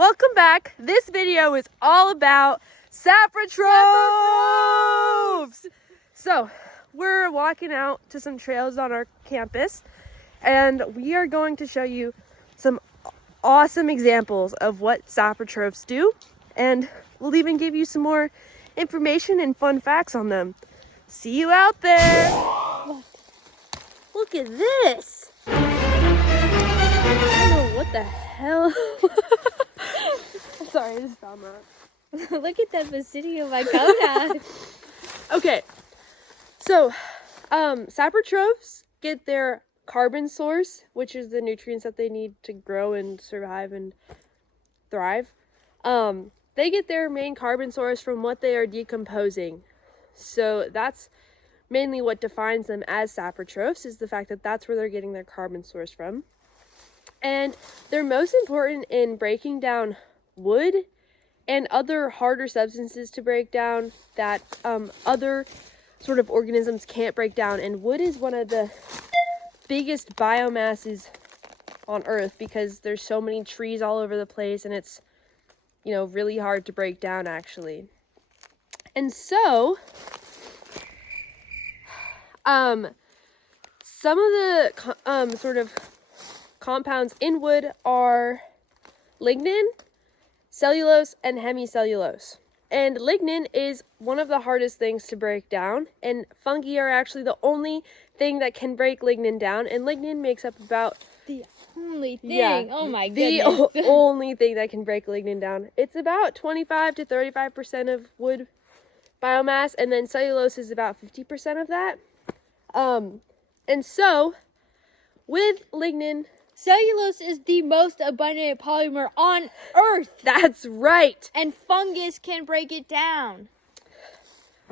welcome back. This video is all about Saprotrophs. So, we're walking out to some trails on our campus, and we are going to show you some awesome examples of what Saprotrophs do, and we'll even give you some more information and fun facts on them. See you out there. Look at this. I don't know what the hell. I'm sorry, I just found that. Look at that vicinity of my coat. Okay, so Saprotrophs get their carbon source, which is the nutrients that they need to grow and survive and thrive. They get their main carbon source from what they are decomposing. So that's mainly what defines them as saprotrophs, is the fact that that's where they're getting their carbon source from. And they're most important in breaking down wood and other harder substances to break down that other sort of organisms can't break down. And wood is one of the biggest biomasses on Earth because there's so many trees all over the place, and it's, you know, really hard to break down actually. And so some of the sort of compounds in wood are lignin, cellulose, and hemicellulose. And lignin is one of the hardest things to break down, and fungi are actually the only thing that can break lignin down, and lignin makes up about The only thing. Yeah, oh my the goodness. only thing that can break lignin down. It's about 25 to 35% of wood biomass, and then cellulose is about 50% of that. And so with lignin, Cellulose is the most abundant polymer on Earth, that's right. and fungus can break it down.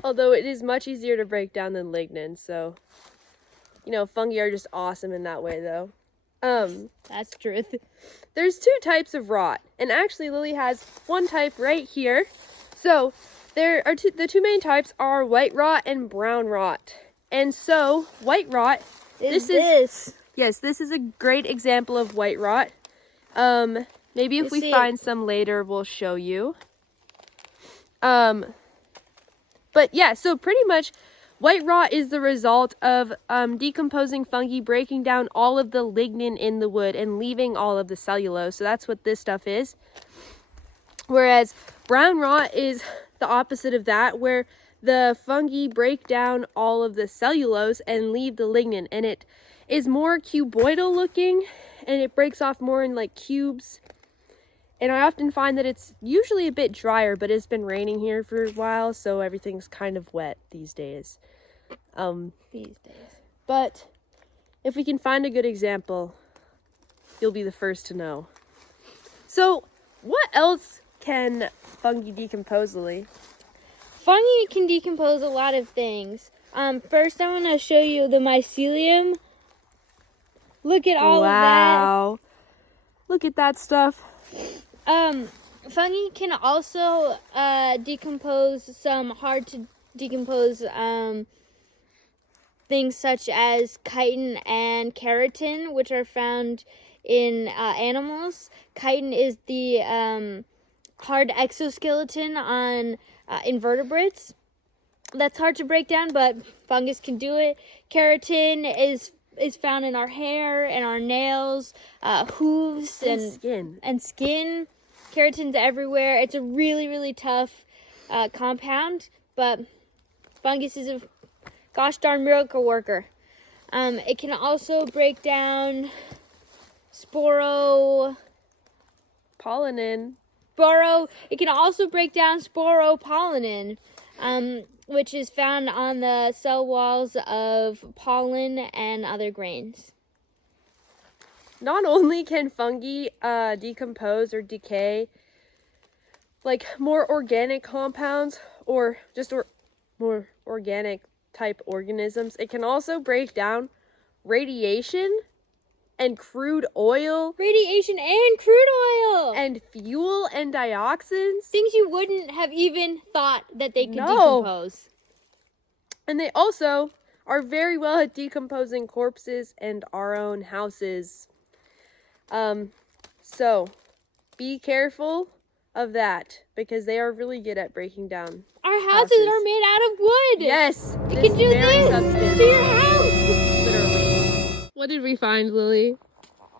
Although it is much easier to break down than lignin, so, you know, fungi are just awesome in that way, though. That's truth. There's two types of rot, and actually Lily has one type right here. So there are the two main types are white rot and brown rot. And so white rot, this is a great example of white rot. Maybe if we find some later, we'll show you. But yeah, so pretty much white rot is the result of decomposing fungi breaking down all of the lignin in the wood and leaving all of the cellulose. So that's what this stuff is. Whereas brown rot is the opposite of that, where the fungi break down all of the cellulose and leave the lignin, and it is more cuboidal looking, and it breaks off more in like cubes. And I often find that it's usually a bit drier, but it's been raining here for a while, so everything's kind of wet these days. But if we can find a good example, you'll be the first to know. So what else can fungi decompose, Lily? Fungi can decompose a lot of things. First, I want to show you the mycelium. Look at all of that. Wow. Look at that stuff. Fungi can also decompose some hard to decompose things such as chitin and keratin, which are found in animals. Chitin is the hard exoskeleton on invertebrates. That's hard to break down, but fungus can do it. Keratin is found in our hair and our nails, hooves, and skin. Keratin's everywhere. It's a really, really tough compound, but fungus is a gosh darn miracle worker. It can also break down Pollenin. It can also break down sporopollenin, which is found on the cell walls of pollen and other grains. Not only can fungi decompose or decay like more organic compounds or just more organic type organisms, it can also break down radiation and crude oil. Radiation and crude oil. And fuel and dioxins. Things you wouldn't have even thought that they could decompose. And they also are very well at decomposing corpses and our own houses. So be careful of that because they are really good at breaking down. Our houses are made out of wood. Yes, You can do very this substance. to your house. Literally. What did we find, Lily?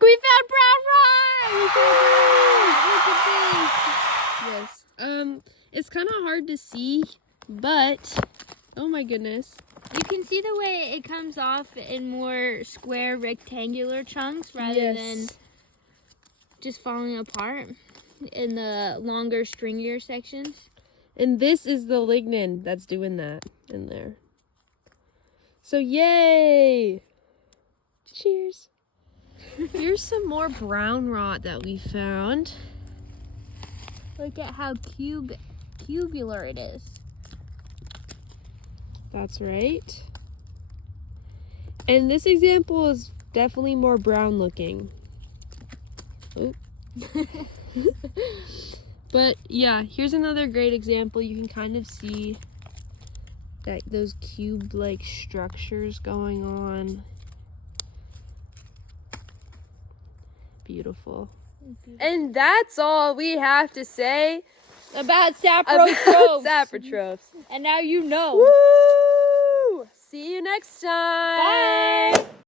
We found brown rot. We found brown rot. Look at this. Yes. It's kind of hard to see, but oh my goodness. You can see the way it comes off in more square rectangular chunks rather than just falling apart in the longer stringier sections. And this is the lignin that's doing that in there. So yay! Cheers. Here's some more brown rot that we found. Look at how cubular it is. That's right. And this example is definitely more brown looking. Oop. But yeah, here's another great example. You can kind of see that those cube-like structures going on. Beautiful. And that's all we have to say About about saprotrophs. saprotrophs. And now you know. Woo! See you next time. Bye.